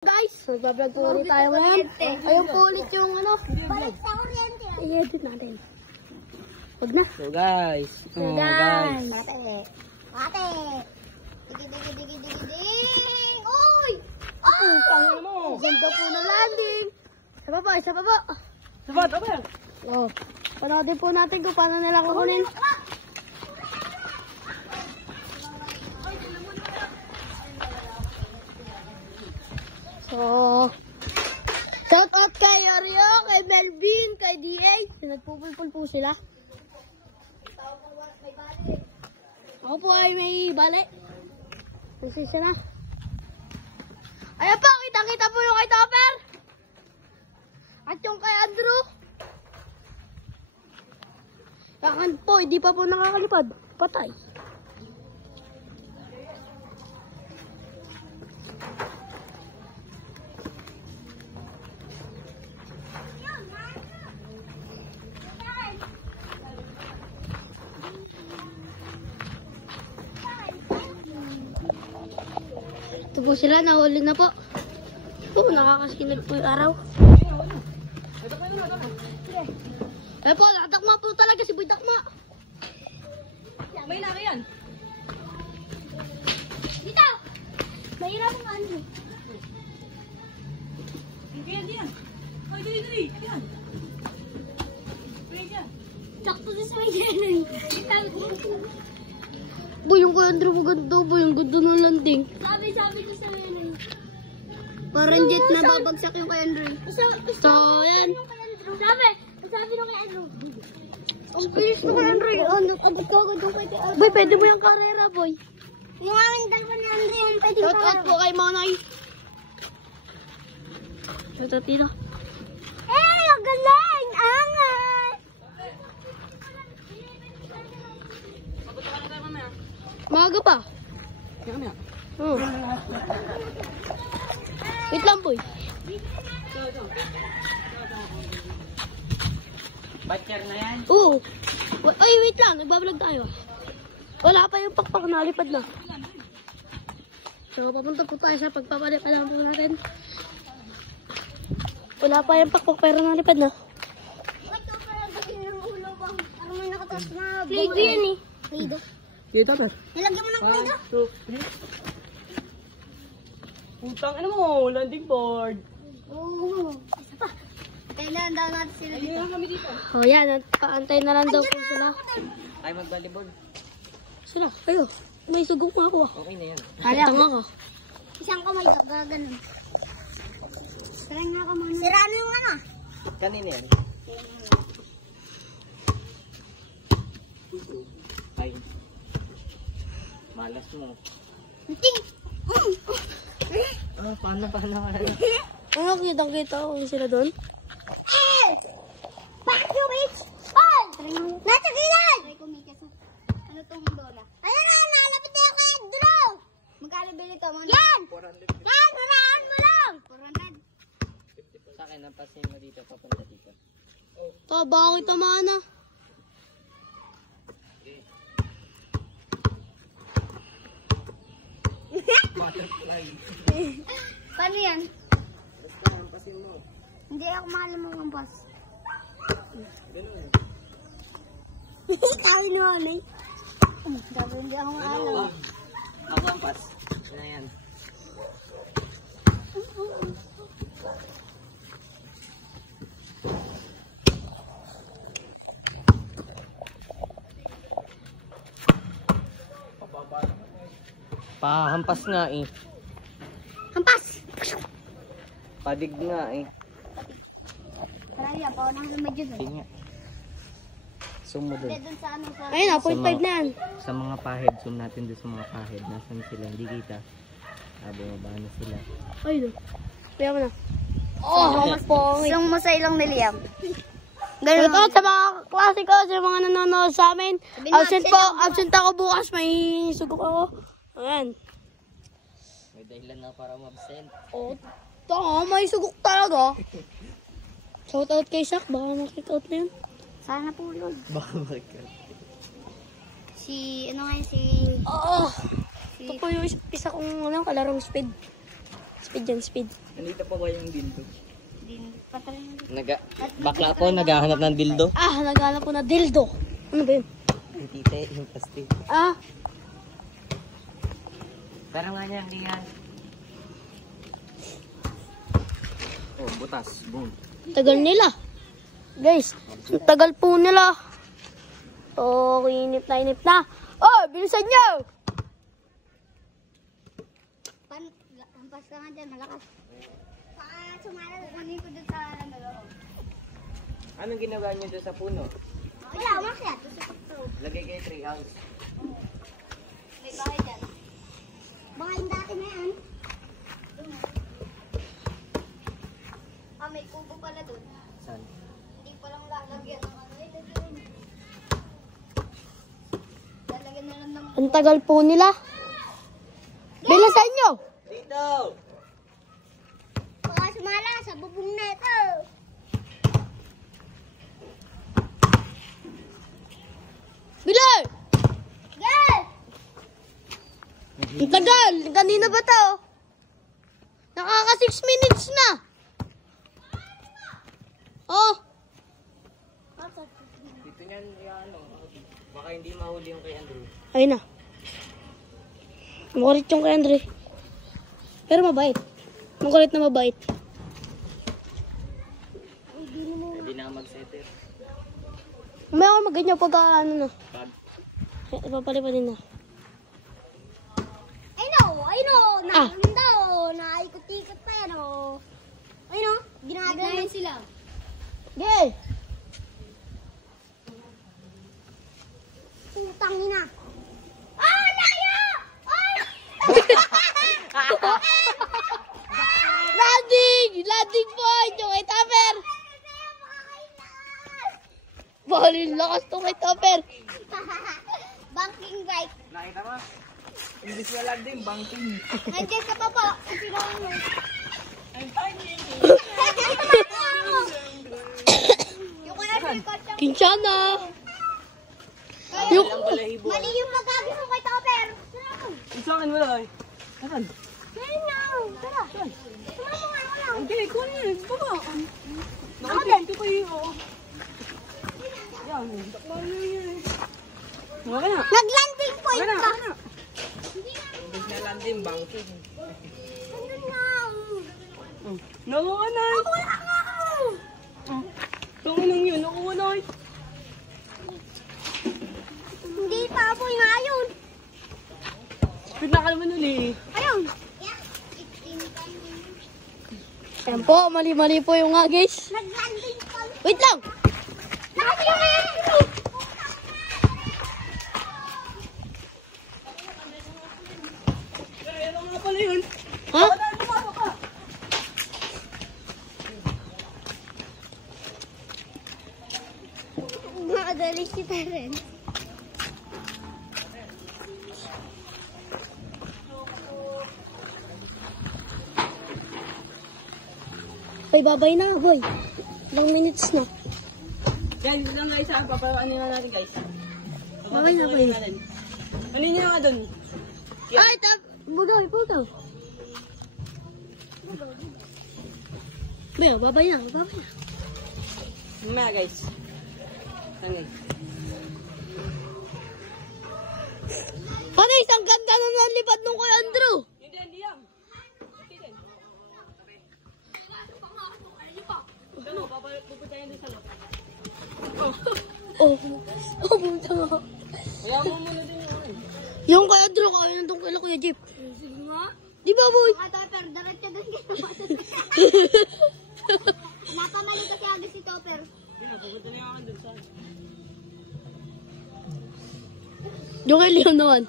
Guys, magbablog po ulit tayo ngayon. Ayun po ulit yung ano. Balik sa kuryente. I-edit natin. Huwag na. So guys. Mate. Digi. Uy! Oh! Pangin mo. Ganda po na landing. Isa pa po. Sabat, apa? Oh. Panoodin po natin kung paano nila kukunin. So, shout out kay Aryo, kay Melvin, kay DA. Nagpupulpul po sila. Ako po ay may bali. Nasisya na. Ayan po, kita-kita po yung kay Topper. At yung kay Andrew. Yakan po, hindi pa po nakakalipad. Patay. Ito po sila, nahuli na po. Nakakasinag po yung araw. Eh po, nakadakma po talaga si Boy Dakma. May laki yan. Dito! Mahirap ang ano. Yan, yan. Ay, dali. Yan. Pwede yan. Sakto na sa may gano'n. Boy, yung kay Andrew maganda. Boy, yung ganda ng landing. Sabi ko sa gano'n. Parang jet na babagsak yung kay Andrew. So, yan. Sabi nung kay Andrew. Ang bilis na kay Andrew. Agad ko yung kay Andrew. Boy, pwede mo yung karera, boy. Yung aming dalawa ni Andrew yung pwede yung karera. Shout out po kay Manay. Shout out dito. Eh, ang galing! Angas! Maaga pa. Oh. Wait lang, boy. Batcher na yan. Oo. Ay, wait lang. Nagbablog tayo. Wala pa yung pakpak. Nalipad na. So, papunta po tayo sa pagpapalipadan po natin. Wala pa yung pakpak pero nalipad na. Play-doh yan eh. Play-doh. Dito ba? Nilagyan mo ng play-doh. Putang ano mo, landing board. Oo. Isa pa. Kailangan daw natin sila dito. Ayun kami dito. Oh, yan. Paantay na lang daw po sila. Ay, mag-volleyball. Sila, kayo. May sugok nga ako ah. Okay na yan. Tanga ka. Isang kamay daw, gaganon. Try nga ka muna. Sira na yung ano. Kanina yan. Ay. Malas mo. Ting! Ano, paano? Ano, kitang-kita ko sila doon? Back to it! All! Nasa gilan! Try ko, Mika. Ano tong bola? Ano na, nalapit na yung kay Andrew! Magkano bili to? Yan! Yan, huraan mo lang! 400. Sa akin, napasin mo dito, papunta dito. Bakit naman ah? Butterfly. Paano yan? Napasin mo. Hindi ako mahal mo ang boss. Ganun. Tayo naman eh. Dapat hindi ako mahal. Ako ang pass. Na yan. Pahampas nga eh. Hampas! Padig nga eh. Marami pa ako nang lumad yun. Sige nga. Zoom mo dun. Doon sa ano sa... Ayun na, 0.5 na yan. Sa mga pahid, zoom natin doon sa mga pahid. Nasaan sila? Hindi kita. Bumaba na sila. Ayun. Kaya mo na. Oh, mas pongit. Isang mo sa ilong ni Liam. Shout out sa mga klase ko, sa mga nanonood sa amin. Absent ako bukas, may sugok ako. Ayan. May dahilan na para ma-absent. Oh, tanga, may sugok talaga. Shout out kay Shaq, baka makikout na yun. Sana po yun. Baka makikita. Si, ano nga yun, si... Oo. Ito po yung isa kong kalarong speed. Speed yan, speed. Nandito pa ba yung dildo? Din, patry. Bakla po, naghahanap ng dildo. Ah, naghanap ko na dildo. Ano ba yun? Yung tite, yung pasti. Ah, Parang nga niya, hindi yan. Oh, butas. Boom. tagal nila. Guys, ang tagal po nila. Oh, inip na. Oh, bilisan nyo! Lampas ka nga dyan, malakas. Sumara, kukunin ko doon sa loob. Anong ginawa niyo doon sa puno? Wala, umakyat. Lagay kayo 3 ounce. May bahay dyan. Baka yung dati na yan. Ah, may kubo pala doon. Saan? Hindi pa lang lalagyan ng ano. Lalagyan na lang ng... Ang tagal po nila. Bilisan nyo! Dito! Baka sumala sa bubong na ito. Bilay! Yes! Ang tagal! Kanina ba to? Nakaka 6 minutes na. Oh, Dito niyan, ano. Baka hindi mahuli yung kay Andrew. ayun na. Makulit yung kay Andre. Pero mabait. Makulit na mabait. Hindi na mag-setter. May ako maganyan pag ano na. Pag Ipapalipan din na. I know. Ah. Nakakam daw. Naikot-ikot pa yan, oh. Ay, no? Ginagano sila. Gay! Putang ina. Ah, layo! Ay! Landing! Landing point! Yung kay Topper! Bali, lakas tong kay Topper. Banking right. nakita mo? Hindi siya lang din, banking. Nandiyan ka pa po. Ipinawa mo. Yung kaya record siya. Kinshana! Yung... Mali yung magagis mo kay Topper. Sa akin wala eh. Saan? Ayun na. Tara. Sumama nga ako lang. Okay, kunin yun. Baba. Ako din. Ito kayo. Yan, takpan nyo yun. Wala na. Nag-landing point ka. Hindi na lang din, banking. Ayun na. Nakuha na. Wala nga. Tungo nang yun, nakuha na. Hindi pa po nga yun. Pinaka naman uli. Ayun. Ayan po, mali-mali po yung nga guys. Nag-landing point. Wait lang! Nakasya nga yan. Ano nga pala yun? Ha? Madali kita rin. Ay, babay na, boy. Ilang minutes na. Yan, dito lang guys ha. Papalawanin na natin guys. Babay na, boy. Ano nyo nga dun? Ay, budoy, budoy. Boy, babay na, babay na. Mamaya guys. Saan guys? Panis, ang ganda na nalipad nung kay Andrew. Hindi yan. Ano, pupuntahin din sa loob. Oh, pumunta nga. Kaya mo muna din yun. Yung kay Andrew, kaya nandun kay Kuya Jeep. Sige nga. Di ba, boy? Mga Topper, diretso doon ginawa. Napamali kasi agad si Topper. Yan, pupunta na yung akin dun sa... Yung kay Liam naman.